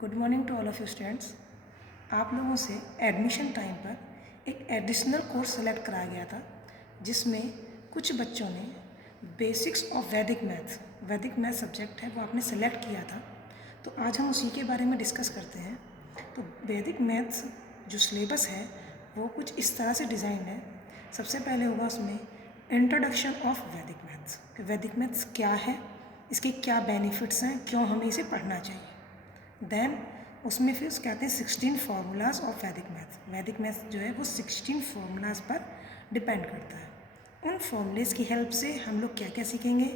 Good morning to all of you students. आप लोगों से एडमिशन टाइम पर एक एडिशनल कोर्स सेलेक्ट कराया गया था जिसमें कुछ बच्चों ने बेसिक्स ऑफ वैदिक मैथ सब्जेक्ट है वो आपने सेलेक्ट किया था। तो आज हम उसी के बारे में डिस्कस करते हैं। तो वैदिक मैथ्स जो सिलेबस है वो कुछ इस तरह से डिज़ाइन है। सबसे पहले होगा उसमें इंट्रोडक्शन ऑफ वैदिक मैथ्स कि वैदिक मैथ्स क्या है, इसके क्या बेनिफिट्स हैं, क्यों हमें इसे पढ़ना चाहिए। देन उसमें फिर कहते हैं 16 फार्मूलाज ऑफ वैदिक मैथ्स जो है वो 16 फार्मूलाज पर डिपेंड करता है। उन फार्मूलेज की हेल्प से हम लोग क्या क्या सीखेंगे।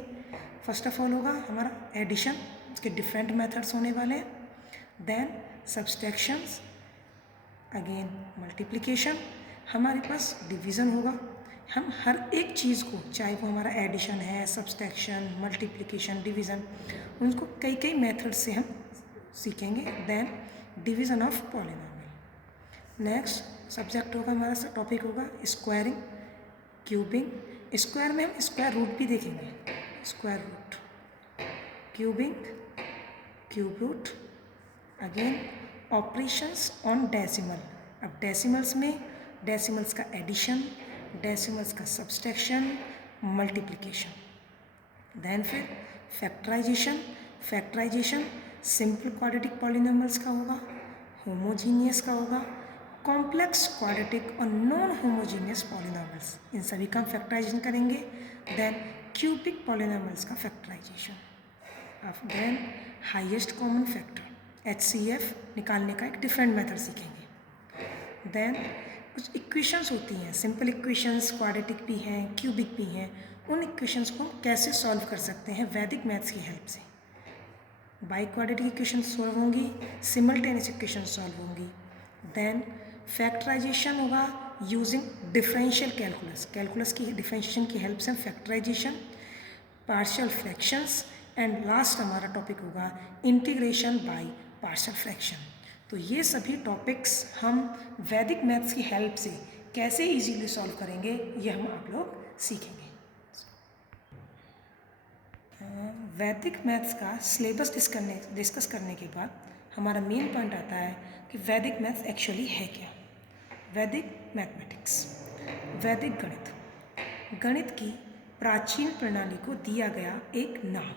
फर्स्ट ऑफ ऑल होगा हमारा एडिशन, उसके डिफरेंट मेथड्स होने वाले हैं। देन सब्सट्रैक्शंस, अगेन मल्टीप्लिकेशन, हमारे पास डिवीज़न होगा। हम हर एक चीज़ को, चाहे वो हमारा एडिशन है, सब्सट्रैक्शन, मल्टीप्लिकेशन, डिवीज़न, उनको कई कई मेथड से हम सीखेंगे। Then division of polynomial. Next subject होगा हमारा टॉपिक होगा स्क्वायरिंग, क्यूबिंग। स्क्वायर में हम स्क्वायर रूट भी देखेंगे, square root, cubing, cube root, again operations on decimal. अब डेसिमल्स में डेसिमल्स का एडिशन, डेसिमल्स का सब्सट्रैक्शन, मल्टीप्लिकेशन। देन फिर फैक्टराइजेशन सिंपल क्वाड्रेटिक पॉलिनोमियल्स का होगा, होमोजीनियस का होगा, कॉम्प्लेक्स क्वाड्रेटिक और नॉन होमोजीनियस पॉलिनोमियल्स, इन सभी का हम फैक्टराइजेशन करेंगे। देन क्यूबिक पॉलिनोमियल्स का factorisation. Then highest common factor HCF निकालने का एक डिफरेंट मेथड सीखेंगे। देन कुछ इक्वेशंस होती हैं, सिंपल इक्वेशंस, क्वाड्रेटिक भी हैं, क्यूबिक भी हैं, उन इक्वेशंस को कैसे सॉल्व कर सकते हैं वैदिक मैथ्स की हेल्प से। बाई क्वाड्रेटिक इक्वेशन सॉल्व होंगी, सिमल्टेनियस इक्वेशन सॉल्व होंगी। देन फैक्टराइजेशन होगा यूजिंग डिफरेंशियल कैलकुलस की डिफरेंशिएशन की हेल्प से factorisation, partial fractions, and last हमारा टॉपिक होगा इंटीग्रेशन बाय पार्शियल फ्रैक्शन। तो ये सभी टॉपिक्स हम वैदिक मैथ्स की हेल्प से कैसे इजीली सॉल्व करेंगे ये हम आप लोग सीखेंगे। वैदिक मैथ्स का सिलेबस डिस्कस करने के बाद हमारा मेन पॉइंट आता है कि वैदिक मैथ्स एक्चुअली है क्या। वैदिक मैथमेटिक्स, वैदिक गणित की प्राचीन प्रणाली को दिया गया एक नाम।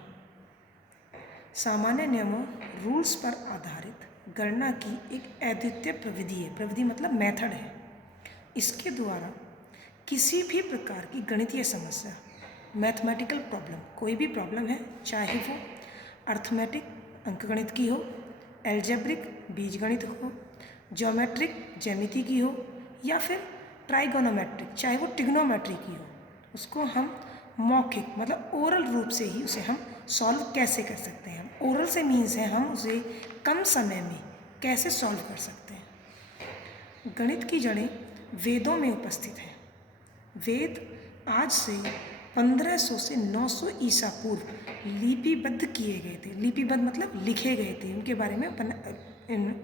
सामान्य नियमों, रूल्स पर आधारित गणना की एक अद्वितीय प्रविधि है। प्रविधि मतलब मेथड है। इसके द्वारा किसी भी प्रकार की गणितीय समस्या, मैथमेटिकल प्रॉब्लम, कोई भी प्रॉब्लम है, चाहे वो अर्थमेटिक अंकगणित की हो, एल्जेब्रिक बीजगणित हो, ज्योमेट्रिक ज्यामिति की हो, या फिर ट्राइगोनोमेट्रिक चाहे वो ट्रिग्नोमेट्री की हो, उसको हम मौखिक मतलब ओरल रूप से ही उसे हम सॉल्व कैसे कर सकते हैं। ओरल से मीन्स है हम उसे कम समय में कैसे सॉल्व कर सकते हैं। गणित की जड़ें वेदों में उपस्थित हैं। वेद आज से 1500 से 900 ईसा पूर्व लिपिबद्ध किए गए थे। लिपिबद्ध मतलब लिखे गए थे, उनके बारे में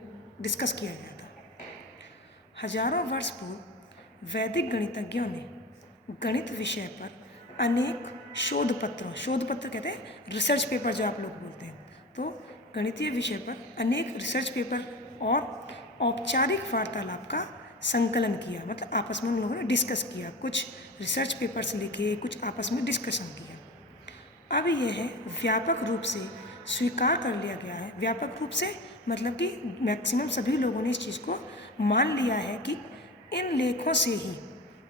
डिस्कस किया गया था। हजारों वर्ष पूर्व वैदिक गणितज्ञों ने गणित विषय पर अनेक शोध पत्र कहते हैं रिसर्च पेपर जो आप लोग बोलते हैं, तो गणितीय विषय पर अनेक रिसर्च पेपर और औपचारिक वार्तालाप का संकलन किया, मतलब आपस में उन लोगों ने डिस्कस किया, कुछ रिसर्च पेपर्स लिखे, कुछ आपस में डिस्कशन किया। अब यह है व्यापक रूप से स्वीकार कर लिया गया है। व्यापक रूप से मतलब कि मैक्सिमम सभी लोगों ने इस चीज़ को मान लिया है कि इन लेखों से ही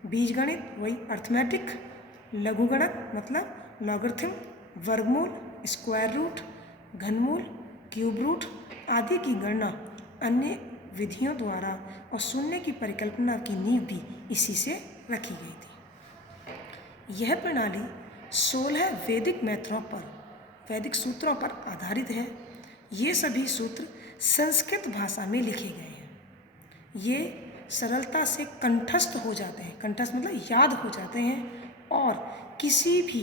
बीजगणित वही अर्थमेटिक, लघुगणक मतलब लॉगरिथम, वर्गमूल, स्क्वायर रूट, घनमूल, क्यूब रूट आदि की गणना अन्य विधियों द्वारा और शून्य की परिकल्पना की नींव भी इसी से रखी गई थी। यह प्रणाली 16 वैदिक सूत्रों पर आधारित है। ये सभी सूत्र संस्कृत भाषा में लिखे गए हैं। ये सरलता से कंठस्थ हो जाते हैं, कंठस्थ मतलब याद हो जाते हैं, और किसी भी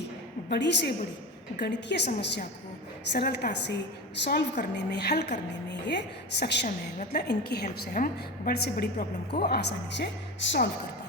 बड़ी से बड़ी गणितीय समस्या को सरलता से सॉल्व करने में, हल करने में ये सक्षम है। मतलब इनकी हेल्प से हम बड़ी से बड़ी प्रॉब्लम को आसानी से सॉल्व कर पाएंगे।